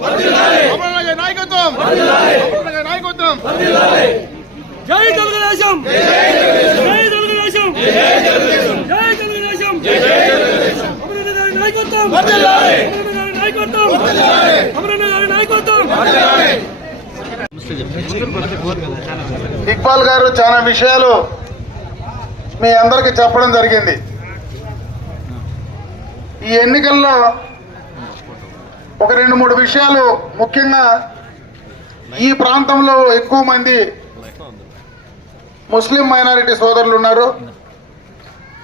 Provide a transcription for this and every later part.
నాయకత్వం. నాయకత్వం. నాయకత్వం. జై తెలుగుదేశం. జై తెలుగుదేశం. జై తెలుగుదేశం. అమరన్న గారి నాయకత్వం. నాయకత్వం. నాయకత్వం. ఇక్బాల్ గారు చాలా విషయాలు మీ అందరికి చెప్పడం జరిగింది. ఈ ఎన్నికల్లో ఒక రెండు మూడు విషయాలు ముఖ్యంగా ఈ ప్రాంతంలో ఎక్కువ మంది ముస్లిం మైనారిటీ సోదరులు ఉన్నారు.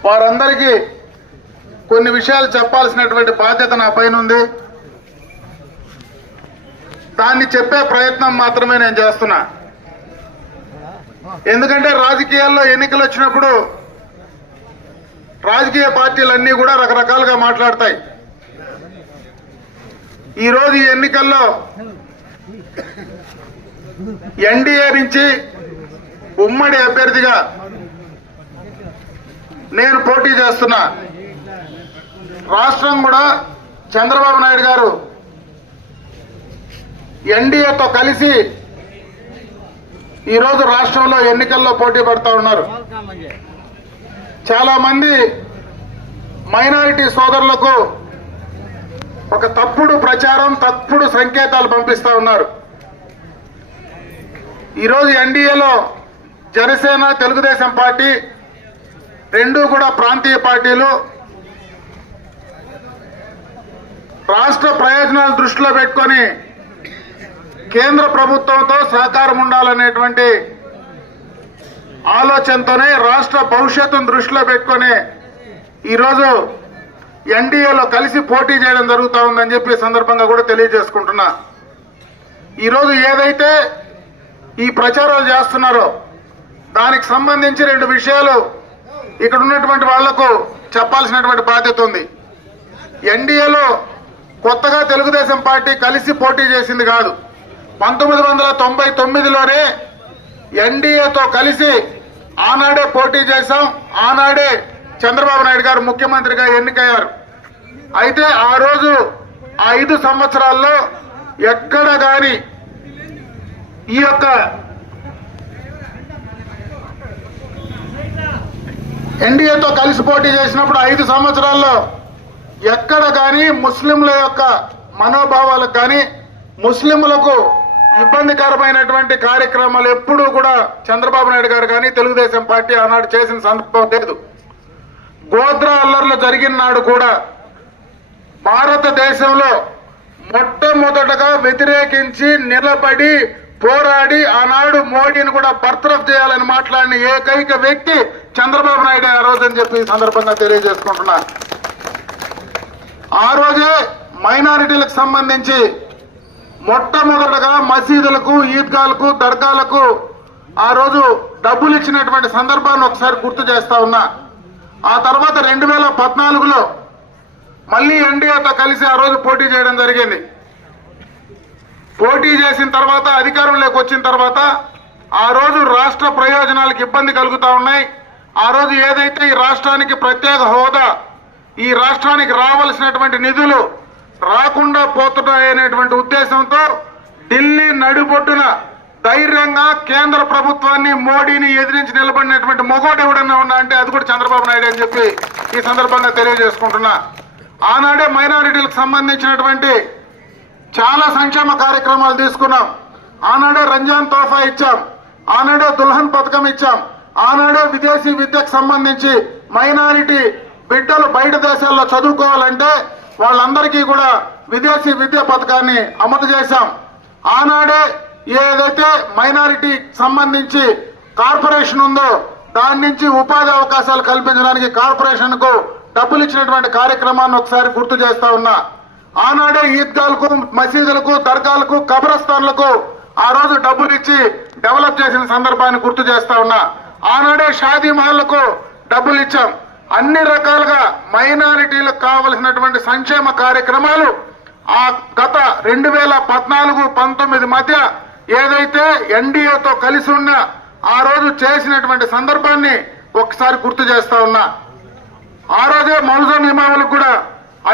వారందరికీ కొన్ని విషయాలు చెప్పాల్సినటువంటి బాధ్యత నా పైన ఉంది. దాన్ని చెప్పే ప్రయత్నం మాత్రమే నేను చేస్తున్నా. ఎందుకంటే రాజకీయాల్లో ఎన్నికలు వచ్చినప్పుడు రాజకీయ పార్టీలన్నీ కూడా రకరకాలుగా మాట్లాడతాయి. ఈరోజు ఈ ఎన్నికల్లో ఎన్డీఏ నుంచి ఉమ్మడి అభ్యర్థిగా నేను పోటీ చేస్తున్నా. రాష్ట్రం కూడా చంద్రబాబు నాయుడు గారు ఎన్డీఏతో కలిసి ఈరోజు రాష్ట్రంలో ఎన్నికల్లో పోటీ పడుతూ ఉన్నారు. చాలామంది మైనారిటీ సోదరులకు ఒక తప్పుడు ప్రచారం తప్పుడు సంకేతాలు పంపిస్తా ఉన్నారు. ఈరోజు ఎన్డీఏలో జనసేన తెలుగుదేశం పార్టీ రెండు కూడా ప్రాంతీయ పార్టీలు. రాష్ట్ర ప్రయోజనాలు దృష్టిలో పెట్టుకొని కేంద్ర ప్రభుత్వంతో సహకారం ఉండాలనేటువంటి ఆలోచనతోనే రాష్ట్ర భవిష్యత్తును దృష్టిలో పెట్టుకొని ఈరోజు ఎన్డీఏలో కలిసి పోటీ చేయడం జరుగుతూ ఉందని చెప్పి సందర్భంగా కూడా తెలియజేసుకుంటున్నా. ఈరోజు ఏదైతే ఈ ప్రచారాలు చేస్తున్నారో దానికి సంబంధించి రెండు విషయాలు ఇక్కడ ఉన్నటువంటి వాళ్ళకు చెప్పాల్సినటువంటి బాధ్యత ఉంది. ఎన్డీఏలో కొత్తగా తెలుగుదేశం పార్టీ కలిసి పోటీ చేసింది కాదు. పంతొమ్మిది వందల తొంభై తొమ్మిదిలోనే ఎన్డీఏతో కలిసి ఆనాడే పోటీ చేశాం. ఆనాడే చంద్రబాబు నాయుడు గారు ముఖ్యమంత్రిగా ఎన్నికయ్యారు. అయితే ఆ రోజు ఆ ఐదు సంవత్సరాల్లో ఎక్కడ కానీ ఈ యొక్క ఎన్డీఏతో కలిసి పోటీ చేసినప్పుడు ఐదు సంవత్సరాల్లో ఎక్కడ కానీ ముస్లింల యొక్క మనోభావాలకు కానీ ముస్లింలకు ఇబ్బందికరమైనటువంటి కార్యక్రమాలు ఎప్పుడూ కూడా చంద్రబాబు నాయుడు గారు కానీ తెలుగుదేశం పార్టీ ఆనాడు చేసిన సందర్భం లేదు. గోద్రా అల్లర్లు జరిగిన నాడు కూడా భారతదేశంలో మొట్టమొదటగా వ్యతిరేకించి నిలబడి పోరాడి ఆనాడు మోడీని కూడా బర్తరఫ్ చేయాలని మాట్లాడిన ఏకైక వ్యక్తి చంద్రబాబు నాయుడు ఆ రోజు అని చెప్పి ఈ సందర్భంగా తెలియజేసుకుంటున్నా. ఆ రోజే మైనారిటీలకు సంబంధించి మొట్టమొదటగా మసీదులకు ఈద్గాలకు దర్గాలకు ఆ రోజు డబ్బులు ఇచ్చినటువంటి సందర్భాన్ని ఒకసారి గుర్తు చేస్తా ఉన్నా. ఆ తర్వాత రెండు వేల పద్నాలుగులో మళ్ళీ ఎన్డీఏతో కలిసి ఆ రోజు పోటీ చేయడం జరిగింది. పోటీ చేసిన తర్వాత అధికారంలోకి వచ్చిన తర్వాత ఆ రోజు రాష్ట్ర ప్రయోజనాలకు ఇబ్బంది కలుగుతా ఉన్నాయి. ఆ రోజు ఏదైతే ఈ రాష్ట్రానికి ప్రత్యేక హోదా ఈ రాష్ట్రానికి రావాల్సినటువంటి నిధులు రాకుండా పోతున్నాయనేటువంటి ఉద్దేశంతో ఢిల్లీ నడిబొట్టున ధైర్యంగా కేంద్ర ప్రభుత్వాన్ని మోడీని ఎదిరించి నిలబడినటువంటి మొగోడు ఎవడన్నా ఉన్నా అంటే అది కూడా చంద్రబాబు నాయుడు అని చెప్పి ఈ సందర్భంగా తెలియజేసుకుంటున్నా. ఆనాడే మైనారిటీలకు సంబంధించినటువంటి చాలా సంక్షేమ కార్యక్రమాలు తీసుకున్నాం. ఆనాడే రంజాన్ తోఫా ఇచ్చాం. ఆనాడే దుల్హన్ పథకం ఇచ్చాం. ఆనాడే విదేశీ విద్యకు సంబంధించి మైనారిటీ బిడ్డలు బయట దేశాల్లో చదువుకోవాలంటే వాళ్ళందరికీ కూడా విదేశీ విద్య పథకాన్ని అమలు చేశాం. ఆనాడే ఏదైతే మైనారిటీ సంబంధించి కార్పొరేషన్ ఉందో దాని నుంచి ఉపాధి అవకాశాలు కల్పించడానికి కార్పొరేషన్కు డబ్బులు ఇచ్చినటువంటి కార్యక్రమాన్ని ఒకసారి గుర్తు చేస్తా ఉన్నా. ఆనాడే ఈద్గాలకు మసీదులకు దర్గాలకు కబ్రస్థాన్లకు ఆ రోజు డబ్బులు ఇచ్చి డెవలప్ చేసిన సందర్భాన్ని గుర్తు చేస్తా ఉన్నా. ఆనాడే షాదీ మహల్లకు డబ్బులు ఇచ్చాం అన్ని రకాలుగా మైనారిటీలకు కావలసినటువంటి సంక్షేమ కార్యక్రమాలు ఆ గత రెండు వేల పద్నాలుగు పంతొమ్మిది మధ్య ఏదైతే ఎన్డీఏతో కలిసి ఉన్న ఆ రోజు చేసినటువంటి సందర్భాన్ని ఒకసారి గుర్తు చేస్తా ఉన్నా. ఆ రోజే మౌజం ఇమాములకు కూడా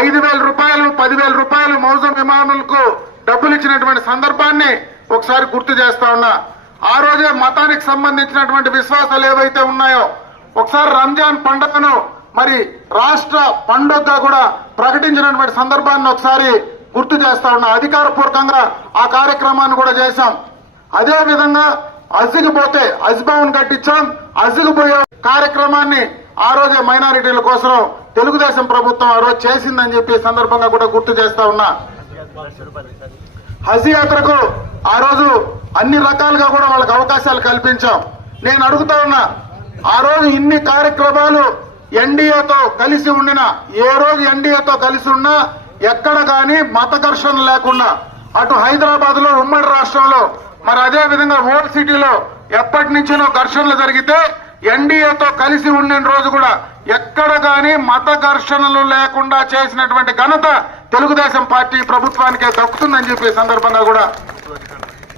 ఐదు వేల రూపాయలు పదివేల రూపాయలు మౌజం ఇమాములకు డబ్బులు ఇచ్చినటువంటి సందర్భాన్ని ఒకసారి గుర్తు చేస్తా ఉన్నా. ఆ రోజే మతానికి సంబంధించినటువంటి విశ్వాసాలు ఏవైతే ఉన్నాయో ఒకసారి రంజాన్ పండుగను మరి రాష్ట్ర పండుగగా కూడా ప్రకటించినటువంటి సందర్భాన్ని ఒకసారి గుర్తు చేస్తా ఉన్నా. అధికారపూర్వకంగా ఆ కార్యక్రమాన్ని కూడా చేశాం. అదేవిధంగా విధంగా పోతే అజ్భవన్ కట్టించాం అజ్జికి పోయే కార్యక్రమాన్ని ఆ రోజే మైనారిటీల కోసం తెలుగుదేశం ప్రభుత్వం ఆ రోజు చేసిందని చెప్పి సందర్భంగా కూడా గుర్తు చేస్తా ఉన్నా. హజ్ యాత్రకు ఆ రోజు అన్ని రకాలుగా కూడా వాళ్ళకి అవకాశాలు కల్పించాం. నేను అడుగుతా ఉన్నా ఆ రోజు ఇన్ని కార్యక్రమాలు ఎన్డీఏతో కలిసి ఉండిన ఏ రోజు ఎన్డీఏతో కలిసి ఉన్నా ఎక్కడ కానీ మత ఘర్షణ లేకుండా అటు హైదరాబాద్లో ఉమ్మడి రాష్ట్రంలో మరి అదే విధంగా ఓల్డ్ సిటీలో ఎప్పటి నుంచినో ఘర్షణలు జరిగితే ఎన్డీఏతో కలిసి ఉండిన రోజు కూడా ఎక్కడ గాని మత ఘర్షణలు లేకుండా చేసినటువంటి ఘనత తెలుగుదేశం పార్టీ ప్రభుత్వానికే దక్కుతుందని చెప్పి సందర్భంగా కూడా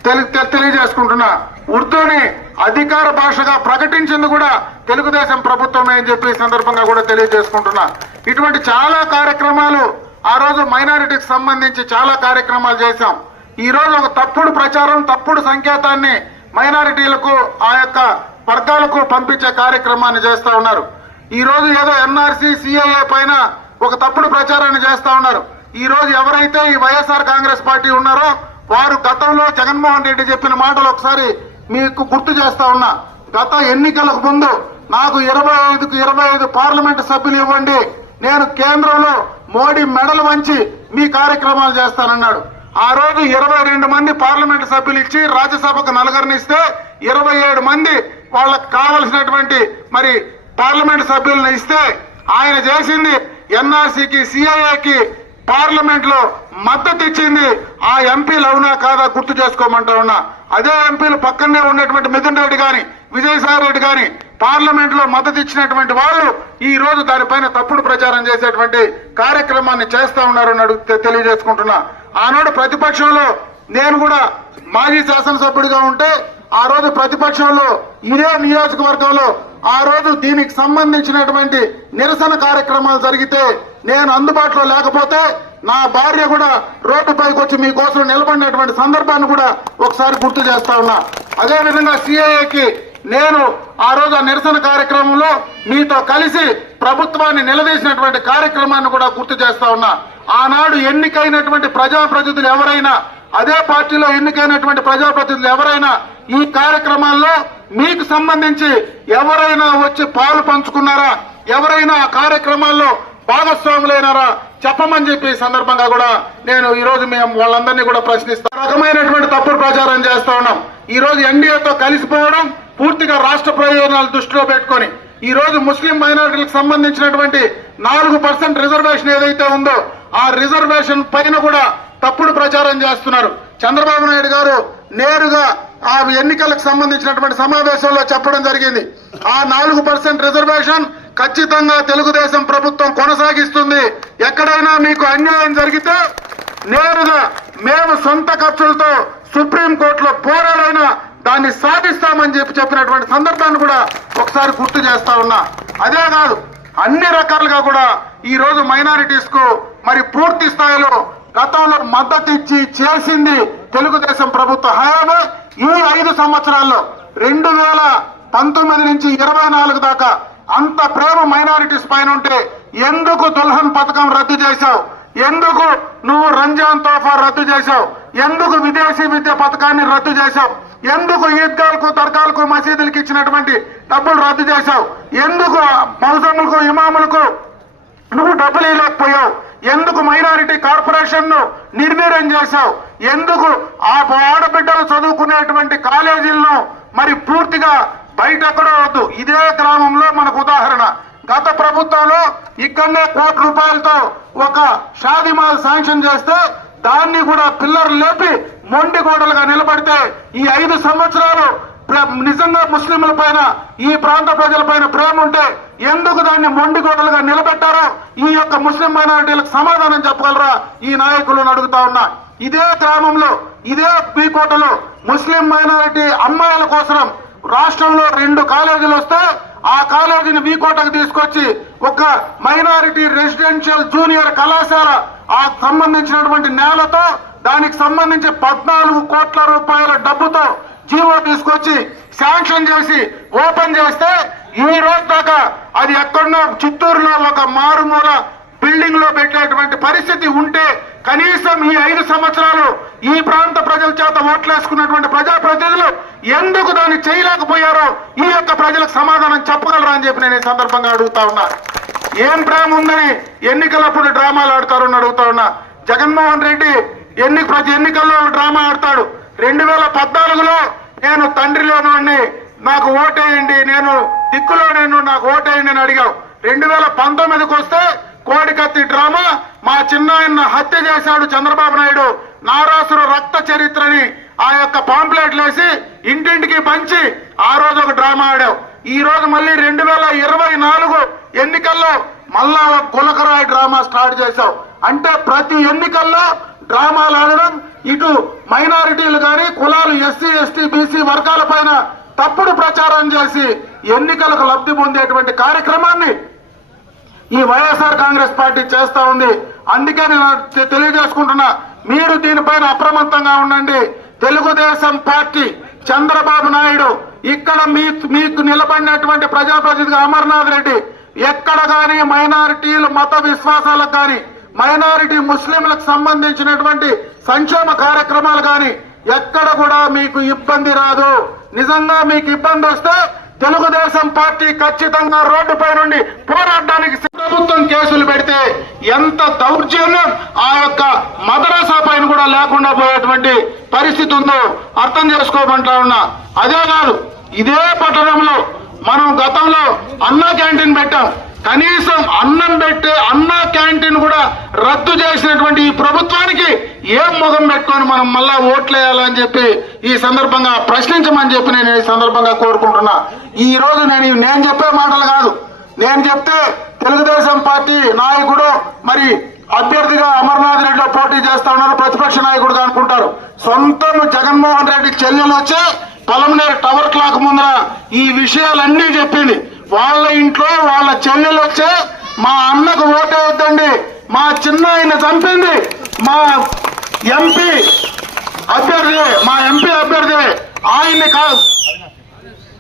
తెలి- తెలియజేసుకుంటున్నా. ఉర్దూని అధికార భాషగా ప్రకటించింది కూడా తెలుగుదేశం ప్రభుత్వమే అని చెప్పి సందర్భంగా కూడా తెలియజేసుకుంటున్నా. ఇటువంటి చాలా కార్యక్రమాలు ఆ రోజు మైనారిటీకి సంబంధించి చాలా కార్యక్రమాలు చేశాం. ఈ రోజు ఒక తప్పుడు ప్రచారం తప్పుడు సంకేతాన్ని మైనారిటీలకు ఆ యొక్క వర్గాలకు పంపించే కార్యక్రమాన్ని చేస్తా ఉన్నారు. ఈ రోజు ఏదో ఎన్ఆర్సీ సిఐఏ పైన ఒక తప్పుడు ప్రచారాన్ని చేస్తా ఉన్నారు. ఈ రోజు ఎవరైతే ఈ వైఎస్ఆర్ కాంగ్రెస్ పార్టీ ఉన్నారో వారు గతంలో జగన్మోహన్ రెడ్డి చెప్పిన మాటలు ఒకసారి మీకు గుర్తు చేస్తా ఉన్నా. గత ఎన్నికలకు ముందు నాకు ఇరవై ఐదుకు ఇరవై ఐదు పార్లమెంట్ సభ్యులు ఇవ్వండి. నేను కేంద్రంలో మోడీ మెడలు వంచి మీ కార్యక్రమాలు చేస్తానన్నాడు. ఆ రోజు ఇరవై రెండు మంది పార్లమెంట్ సభ్యులు ఇచ్చి రాజ్యసభకు నలుగురిని ఇస్తే ఇరవై ఏడు మంది వాళ్ళకి కావలసినటువంటి మరి పార్లమెంట్ సభ్యులను ఇస్తే ఆయన చేసింది ఎన్ఆర్సీకి సిఐఏకి పార్లమెంట్లో మద్దతు ఇచ్చింది. ఆ ఎంపీలు అవునా కాదా గుర్తు చేసుకోమంటా ఉన్నా. అదే ఎంపీలు పక్కనే ఉన్నటువంటి మిథున్ రెడ్డి గాని విజయసాయి రెడ్డి గాని పార్లమెంట్లో మద్దతు ఇచ్చినటువంటి వాళ్ళు ఈ రోజు దానిపైన తప్పుడు ప్రచారం చేసేటువంటి కార్యక్రమాన్ని చేస్తా ఉన్నారని అడుగు తె- తెలియజేసుకుంటున్నా. ఆనాడు ప్రతిపక్షంలో నేను కూడా మాజీ శాసనసభ్యుడిగా ఉంటే ఆ రోజు ప్రతిపక్షంలో ఇదే నియోజకవర్గంలో ఆ రోజు దీనికి సంబంధించినటువంటి నిరసన కార్యక్రమాలు జరిగితే నేను అందుబాటులో లేకపోతే నా భార్య కూడా రోడ్డుపైకి వచ్చి మీకోసం నిలబడినటువంటి సందర్భాన్ని కూడా ఒకసారి గుర్తు చేస్తా ఉన్నా. అదే విధంగా సిఐఏకి నేను ఆ రోజు ఆ నిరసన కార్యక్రమంలో మీతో కలిసి ప్రభుత్వాన్ని నిలదీసినటువంటి కార్యక్రమాన్ని కూడా గుర్తు చేస్తా ఉన్నా. ఆనాడు ఎన్నికైనటువంటి ప్రజాప్రతినిధులు ఎవరైనా అదే పార్టీలో ఎన్నికైనటువంటి ప్రజాప్రతినిధులు ఎవరైనా ఈ కార్యక్రమాల్లో మీకు సంబంధించి ఎవరైనా వచ్చి పాలు పంచుకున్నారా? ఎవరైనా ఆ కార్యక్రమాల్లో భాగస్వాములైనారా? చెప్పమని చెప్పి సందర్భంగా కూడా నేను ఈ రోజు మేము వాళ్ళందరినీ కూడా ప్రశ్నిస్తాం రకమైనటువంటి తప్పుడు ప్రచారం చేస్తా ఉన్నాం. ఈ రోజు ఎన్డీఏతో కలిసిపోవడం పూర్తిగా రాష్ట్ర ప్రయోజనాలు దృష్టిలో పెట్టుకొని ఈ రోజు ముస్లిం మైనారిటీలకు సంబంధించినటువంటి నాలుగు పర్సెంట్ రిజర్వేషన్ ఏదైతే ఉందో ఆ రిజర్వేషన్ పైన కూడా తప్పుడు ప్రచారం చేస్తున్నారు. చంద్రబాబు నాయుడు గారు నేరుగా ఆ ఎన్నికలకు సంబంధించినటువంటి సమావేశంలో చెప్పడం జరిగింది. ఆ నాలుగు పర్సెంట్ రిజర్వేషన్ ఖచ్చితంగా తెలుగుదేశం ప్రభుత్వం కొనసాగిస్తుంది. ఎక్కడైనా మీకు అన్యాయం జరిగితే నేరుగా మేము సొంత ఖర్చులతో సుప్రీం కోర్టులో పోరాడైనా దాన్ని సాధిస్తామని చెప్పి చెప్పినటువంటి సందర్భాన్ని కూడా ఒకసారి గుర్తు చేస్తా ఉన్నా. అదే కాదు అన్ని రకాలుగా కూడా ఈ రోజు మైనారిటీస్కు మరి పూర్తి స్థాయిలో గతంలో మద్దతు ఇచ్చి చేసింది తెలుగుదేశం ప్రభుత్వ హయామే ఈ ఐదు సంవత్సరాల్లో. రెండు వేల పంతొమ్మిది నుంచి ఇరవై నాలుగు దాకా అంత ప్రేమ మైనారిటీస్ పైన ఉంటే ఎందుకు దుల్హన్ పథకం రద్దు చేశావు? ఎందుకు నువ్వు రంజాన్ తోఫా రద్దు చేశావు? ఎందుకు విదేశీ విద్య పథకాన్ని రద్దు చేశావు? ఎందుకు ఈద్గాలకు తర్కాలకు మసీదులకు ఇచ్చినటువంటి డబ్బులు రద్దు చేశావు? ఎందుకు మౌజములకు ఇమాములకు నువ్వు డబ్బులు ఇవ్వలేకపోయావు? ఎందుకు మైనారిటీ కార్పొరేషన్ను నిర్వీర్యం చేశావు? ఎందుకు ఆ ఆడబిడ్డలు చదువుకునేటువంటి కాలేజీలను మరి పూర్తిగా బయట ఎక్కడో వద్దు ఇదే గ్రామంలో మనకు ఉదాహరణ. గత ప్రభుత్వంలో ఇక్కడనే కోటి రూపాయలతో ఒక షాదిమాల్ శాంక్షన్ చేస్తే దాన్ని కూడా పిల్లర్ లేపి మొండి గోడలుగా నిలబడితే ఈ ఐదు సంవత్సరాలు ప్ర- నిజంగా ముస్లింల పైన ఈ ప్రాంత ప్రజల పైన ప్రేమ ఉంటే ఎందుకు దాన్ని మొండి గోడలుగా నిలబెట్టారో ఈ యొక్క ముస్లిం మైనారిటీలకు సమాధానం చెప్పగలరా? ఈ నాయకులను అడుగుతా ఉన్నా. ఇదే గ్రామంలో ఇదే బీకోటలో ముస్లిం మైనారిటీ అమ్మాయిల కోసం రాష్ట్రంలో రెండు కాలేజీలు వస్తే ఆ కాలేజీని వీకోటకు తీసుకొచ్చి ఒక మైనారిటీ రెసిడెన్షియల్ జూనియర్ కళాశాల ఆ సంబంధించినటువంటి నేలతో దానికి సంబంధించి పద్నాలుగు కోట్ల రూపాయల డబ్బుతో జీవో తీసుకొచ్చి శాంక్షన్ చేసి ఓపెన్ చేస్తే ఈ రోజు దాకా అది ఎక్కడో చిత్తూరులో ఒక మారుమూల బిల్డింగ్లో పెట్టేటువంటి పరిస్థితి ఉంటే కనీసం ఈ ఐదు సంవత్సరాలు ఈ ప్రాంత ప్రజల చేత ఓట్లేసుకున్నటువంటి ప్రజాప్రతినిధులు ఎందుకు దాన్ని చేయలేకపోయారో ఈ యొక్క ప్రజలకు సమాధానం చెప్పగలరా అని చెప్పి నేను ఈ సందర్భంగా అడుగుతా ఉన్నా. ఏం ప్రేమ ఉందని ఎన్నికలప్పుడు డ్రామాలు ఆడతారని అడుగుతా ఉన్నా. జగన్మోహన్ రెడ్డి ఎన్ని ప్రతి ఎన్నికల్లో డ్రామా ఆడతాడు. రెండు వేల పద్నాలుగులో నేను తండ్రిలోని నాకు ఓటేయండి నేను దిక్కులో నేను నాకు ఓటేయండి అని అడిగావు. రెండు వేల పంతొమ్మిదికి వస్తే కోడికత్తి డ్రామా మా చిన్నాయన్న హత్య చేశాడు చంద్రబాబు నాయుడు. నారాసురు రక్త చరిత్రని ఆ యొక్క పాంప్లెట్లు వేసి ఇంటింటికి పంచి ఆ రోజు ఒక డ్రామా ఆడావు. ఈ రోజు మళ్ళీ రెండు వేల ఇరవై నాలుగు ఎన్నికల్లో మళ్ళా ఒక గులకరాయి డ్రామా స్టార్ట్ చేశావు. అంటే ప్రతి ఎన్నికల్లో డ్రామాలు ఆడడం ఇటు మైనారిటీలు కానీ కులాలు ఎస్సీ ఎస్టీ బీసీ వర్గాల పైన తప్పుడు ప్రచారం చేసి ఎన్నికలకు లబ్ధి పొందేటువంటి కార్యక్రమాన్ని ఈ వైఎస్ఆర్ కాంగ్రెస్ పార్టీ చేస్తా ఉంది. అందుకే నేను తెలియజేసుకుంటున్నా మీరు దీనిపైన అప్రమత్తంగా ఉండండి. తెలుగుదేశం పార్టీ చంద్రబాబు నాయుడు ఇక్కడ మీ మీకు నిలబడినటువంటి ప్రజాప్రతినిధి అమర్నాథ్ రెడ్డి ఎక్కడ కానీ మైనారిటీలు మత విశ్వాసాలకు కానీ మైనారిటీ ముస్లింలకు సంబంధించినటువంటి సంక్షేమ కార్యక్రమాలు కానీ ఎక్కడ కూడా మీకు ఇబ్బంది రాదు. నిజంగా మీకు ఇబ్బంది వస్తే తెలుగుదేశం పార్టీ ఖచ్చితంగా రోడ్డుపై నుండి పోరాడడానికి ప్రభుత్వం కేసులు పెడితే ఎంత దౌర్జన్యం ఆ యొక్క మదరసా పైన కూడా లేకుండా పోయేటువంటి పరిస్థితి ఉందో అర్థం చేసుకోమంటా ఉన్నా. అదే కాదు ఇదే పట్టణంలో మనం గతంలో అన్నా క్యాంటీన్ పెట్టాం. కనీసం అన్నం పెట్టే అన్న క్యాంటీన్ కూడా రద్దు చేసినటువంటి ఈ ప్రభుత్వానికి ఏం ముఖం పెట్టుకొని మనం మళ్ళా ఓట్లేయాలని చెప్పి ఈ సందర్భంగా ప్రశ్నించమని చెప్పి నేను ఈ సందర్భంగా కోరుకుంటున్నా. ఈ రోజు నేను నేను చెప్పే మాటలు కాదు. నేను చెప్తే తెలుగుదేశం పార్టీ నాయకుడు మరి అభ్యర్థిగా అమర్నాథ్ రెడ్డిలో పోటీ చేస్తా ఉన్నారు ప్రతిపక్ష నాయకుడుగా అనుకుంటారు. సొంతం జగన్మోహన్ రెడ్డి చెల్లెలు వచ్చే పొలంనేరు టవర్ క్లాక్ ముందర ఈ విషయాలన్నీ చెప్పింది. వాళ్ళ ఇంట్లో వాళ్ళ చెల్లెలు వచ్చే మా అన్నకు ఓటేయొద్దండి. మా చిన్న ఆయన చంపింది. మా ఎంపీ అభ్యర్థి మా ఎంపీ అభ్యర్థి ఆయన్ని కా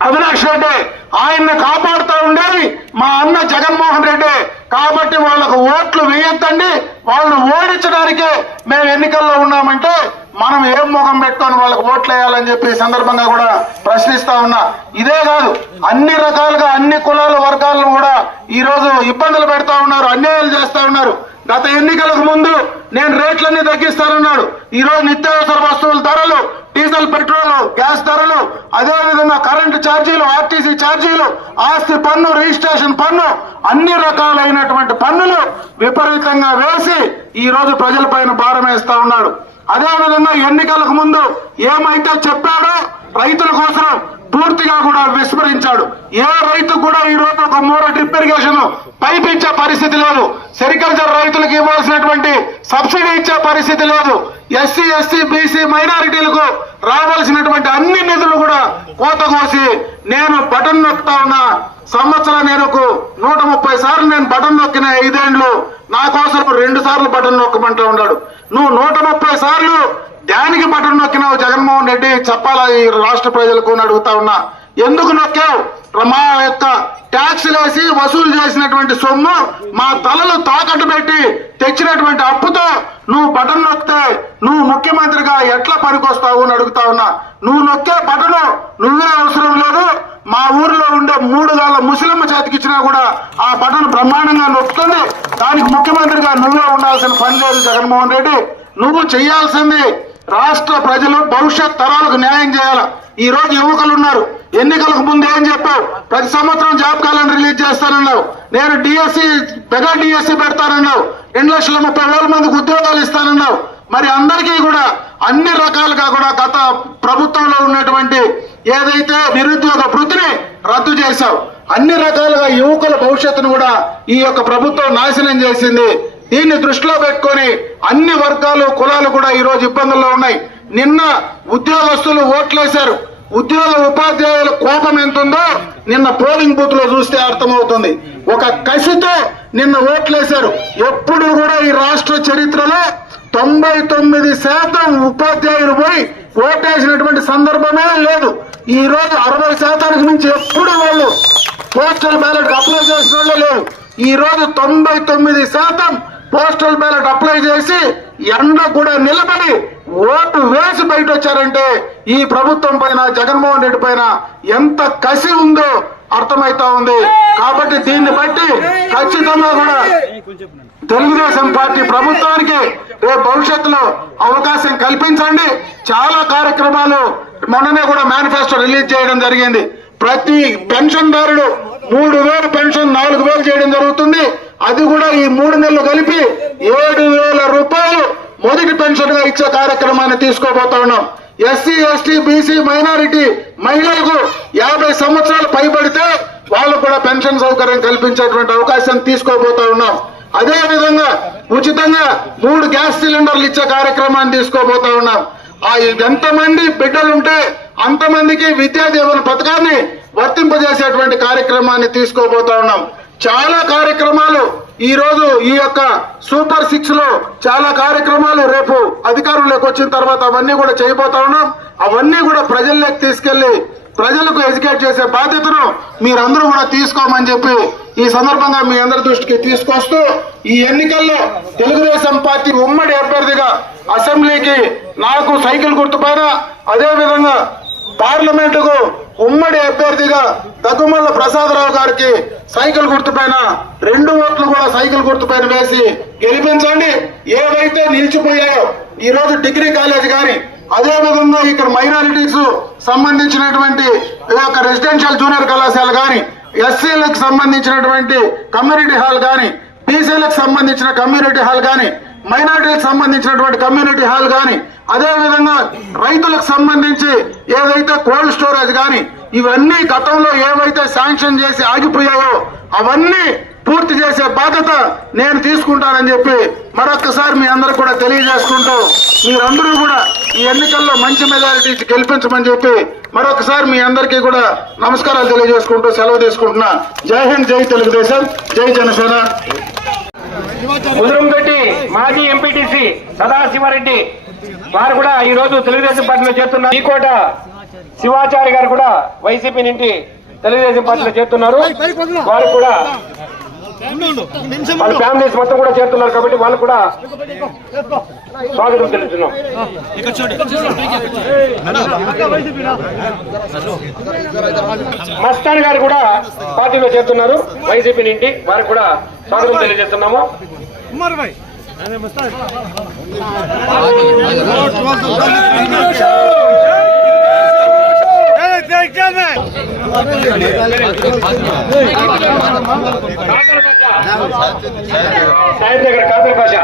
అవినాష్ రెడ్డి ఆయన్ని కాపాడుతూ ఉండేది మా అన్న జగన్మోహన్ రెడ్డి. కాబట్టి వాళ్ళకు ఓట్లు వేయొద్దండి. వాళ్ళని ఓడించడానికి మేము ఎన్నికల్లో ఉన్నామంటే మనం ఏం ముఖం పెట్టుకొని వాళ్ళకి ఓట్లు వేయాలని చెప్పి సందర్భంగా కూడా ప్రశ్నిస్తా ఉన్నా. ఇదే కాదు అన్ని రకాలుగా అన్ని కులాల వర్గాలను కూడా ఈ రోజు ఇబ్బందులు పెడతా ఉన్నారు అన్యాయాలు చేస్తా ఉన్నారు. గత ఎన్నికలకు ముందు నేను రేట్లన్నీ తగ్గిస్తానన్నాడు. ఈ రోజు నిత్యావసర వస్తువుల ధరలు డీజిల్ పెట్రోల్ గ్యాస్ ధరలు అదే విధంగా కరెంటు ఛార్జీలు ఆర్టీసీ ఛార్జీలు ఆస్తి పన్ను రిజిస్ట్రేషన్ పన్ను అన్ని రకాలైనటువంటి పన్నులు విపరీతంగా వేసి ఈ రోజు ప్రజలపైన భారం వేస్తా ఉన్నాడు. అదేవిధంగా ఎన్నికలకు ముందు ఏమైతే చెప్పాడో రైతుల కోసం పూర్తిగా కూడా విస్మరించాడు. ఏ రైతు కూడా ఈ రోజు ఒక మూర డ్రిప్ ఇరిగేషన్ పైప్ ఇచ్చే పరిస్థితి లేదు. సెరికల్చర్ రైతులకు ఇవ్వాల్సినటువంటి సబ్సిడీ ఇచ్చే పరిస్థితి లేదు. ఎస్సీ ఎస్సీ బీసీ మైనారిటీలకు రావాల్సినటువంటి అన్ని నిధులు కూడా కోత కోసి నేను బటన్ నొక్కుతా ఉన్నా. సంవత్సరం నేను ఒక నూట ముప్పై సార్లు నేను బటన్ నొక్కిన ఐదేండ్లు నా కోసం రెండు సార్లు బటన్ నొక్కమంటూ ఉన్నాడు. నువ్వు నూట ముప్పై సార్లు దానికి బటన్ నొక్కినావు జగన్మోహన్ రెడ్డి చెప్పాలా ఈ రాష్ట్ర ప్రజలకు అని అడుగుతా ఉన్నా. ఎందుకు నొక్కావు? మా యొక్క ట్యాక్స్లు వేసి వసూలు చేసినటువంటి సొమ్ము మా తలలు తాకట్టు పెట్టి తెచ్చినటువంటి అప్పుతో నువ్వు బటన్ నొక్కితే నువ్వు ముఖ్యమంత్రిగా ఎట్లా పనికొస్తావు అని అడుగుతా ఉన్నా. నువ్వు నొక్కే బటను నువ్వే అవసరం లేదు. మా ఊర్లో ఉండే మూడు గాల ముస్లిం చేతికిచ్చినా కూడా ఆ బటన్ బ్రహ్మాండంగా నొక్కుతుంది. దానికి ముఖ్యమంత్రిగా నువ్వే ఉండాల్సిన పని లేదు జగన్మోహన్ రెడ్డి. నువ్వు చేయాల్సింది రాష్ట్ర ప్రజలు భవిష్యత్ తరాలకు న్యాయం చేయాల? ఈ రోజు యువకులు ఉన్నారు. ఎన్నికలకు ముందు ఏం చెప్పావు? ప్రతి సంవత్సరం జాబ్ క్యాలెండర్ రిలీజ్ చేస్తానన్నావు. నేను డిఎస్సి మెగా డిఎస్సి పెడతానన్నావు. రెండు లక్షల ముప్పై వేల మందికి ఉద్యోగాలు ఇస్తానన్నావు. మరి అందరికీ కూడా అన్ని రకాలుగా కూడా గత ప్రభుత్వంలో ఉన్నటువంటి ఏదైతే నిరుద్యోగ వృత్తిని రద్దు చేశావు అన్ని రకాలుగా యువకుల భవిష్యత్తును కూడా ఈ యొక్క ప్రభుత్వం నాశనం చేసింది. దీన్ని దృష్టిలో పెట్టుకొని అన్ని వర్గాలు కులాలు కూడా ఈరోజు ఇబ్బందుల్లో ఉన్నాయి. నిన్న ఉద్యోగస్తులు ఓట్లేశారు. ఉద్యోగ ఉపాధ్యాయుల కోపం ఎంత ఉందో నిన్న పోలింగ్ బూత్లో చూస్తే అర్థమవుతుంది. ఒక కసితో నిన్న ఓట్లేశారు. ఎప్పుడు కూడా ఈ రాష్ట్ర చరిత్రలో తొంభై తొమ్మిది శాతం ఉపాధ్యాయులు పోయి ఓటేసినటువంటి సందర్భమే లేదు. ఈ రోజు అరవై శాతానికి మించి ఎప్పుడు వాళ్ళు పోస్టల్ బ్యాలెట్ అప్లై చేసిన వాళ్ళు లేవు. ఈ రోజు తొంభై తొమ్మిది శాతం పోస్టల్ బ్యాలెట్ అప్లై చేసి ఎండ కూడా నిలబడి ఓటు వేసి బయట వచ్చారంటే ఈ ప్రభుత్వం పైన జగన్మోహన్ రెడ్డి పైన ఎంత కసి ఉందో అర్థమైతా ఉంది. కాబట్టి దీన్ని బట్టి ఖచ్చితంగా కూడా తెలుగుదేశం పార్టీ ప్రభుత్వానికి రేపు భవిష్యత్తులో అవకాశం కల్పించండి. చాలా కార్యక్రమాలు మొన్ననే కూడా మేనిఫెస్టో రిలీజ్ చేయడం జరిగింది. ప్రతి పెన్షన్దారుడు మూడు వేలు పెన్షన్ నాలుగు వేలు చేయడం జరుగుతుంది. అది కూడా ఈ మూడు నెలలు కలిపి ఏడు వేల రూపాయలు మొదటి పెన్షన్గా ఇచ్చే కార్యక్రమాన్ని తీసుకోబోతా ఉన్నాం. ఎస్సీ ఎస్టీ బీసీ మైనారిటీ మహిళలకు యాభై సంవత్సరాలు పైబడితే వాళ్ళు కూడా పెన్షన్ సౌకర్యం కల్పించేటువంటి అవకాశం తీసుకోబోతా ఉన్నాం. అదే విధంగా ఉచితంగా మూడు గ్యాస్ సిలిండర్లు ఇచ్చే కార్యక్రమాన్ని తీసుకోబోతా ఉన్నాం. ఆ ఎంతమంది బిడ్డలుంటే అంతమందికి విద్యా దీవెన పథకాన్ని వర్తింపజేసేటువంటి కార్యక్రమాన్ని తీసుకోబోతా ఉన్నాం. చాలా కార్యక్రమాలు ఈ రోజు ఈ యొక్క సూపర్ సిక్స్లో చాలా కార్యక్రమాలు రేపు అధికారంలోకి వచ్చిన తర్వాత అవన్నీ కూడా చేయబోతా ఉన్నాం. అవన్నీ కూడా ప్రజల్లోకి తీసుకెళ్ళి ప్రజలకు ఎడ్యుకేట్ చేసే బాధ్యతను మీరందరూ కూడా తీసుకోమని చెప్పి ఈ సందర్భంగా మీ అందరి దృష్టికి తీసుకొస్తూ ఈ ఎన్నికల్లో తెలుగుదేశం పార్టీ ఉమ్మడి అభ్యర్థిగా అసెంబ్లీకి నాకు సైకిల్ గుర్తుపైన అదే విధంగా పార్లమెంటుకు ఉమ్మడి అభ్యర్థిగా దగ్గుమల్ల ప్రసాదరావు గారికి సైకిల్ గుర్తుపైన రెండు ఓట్లు కూడా సైకిల్ గుర్తుపైన వేసి గెలిపించండి. ఏవైతే నిలిచిపోయాయో ఈ రోజు డిగ్రీ కాలేజ్ గాని అదే విధంగా ఇక్కడ మైనారిటీస్ సంబంధించినటువంటి యొక్క రెసిడెన్షియల్ జూనియర్ కళాశాల గాని ఎస్సీలకు సంబంధించినటువంటి కమ్యూనిటీ హాల్ గాని బీసీలకు సంబంధించిన కమ్యూనిటీ హాల్ గాని మైనార్టీలకు సంబంధించినటువంటి కమ్యూనిటీ హాల్ కానీ అదేవిధంగా రైతులకు సంబంధించి ఏదైతే కోల్డ్ స్టోరేజ్ కానీ ఇవన్నీ గతంలో ఏవైతే శాంక్షన్ చేసి ఆగిపోయాయో అవన్నీ పూర్తి చేసే బాధ్యత నేను తీసుకుంటానని చెప్పి మరొక్కసారి మీ అందరూ కూడా తెలియజేసుకుంటూ మీరందరూ కూడా ఈ ఎన్నికల్లో మంచి మెజారిటీ గెలిపించమని చెప్పి మరొకసారి మీ అందరికీ కూడా నమస్కారాలు తెలియజేసుకుంటూ సెలవు తీసుకుంటున్నా. జై హింద్ జై తెలుగుదేశం జై జనసేన. ముదురుంగట్టి మాజీ ఎంపీటీసీ సదాశివారెడ్డి వారు కూడా ఈ రోజు తెలుగుదేశం పార్టీలో చేస్తున్నారు. ఈ కోట శివాచారి గారు కూడా వైసీపీ నుండి తెలుగుదేశం పార్టీలో చేస్తున్నారు. వారు కూడా వాళ్ళ ఫ్యామిలీస్ మొత్తం కూడా చేస్తున్నారు కాబట్టి వాళ్ళు కూడా స్వాగతం తెలుస్తున్నాం మస్తాన్ గారు కూడా పార్టీలో చేస్తున్నారు. వైసీపీ నుండి వారికి కూడా స్వాగతం తెలియజేస్తున్నాము. సాయంత్రం దగ్గర కాదర్ భాష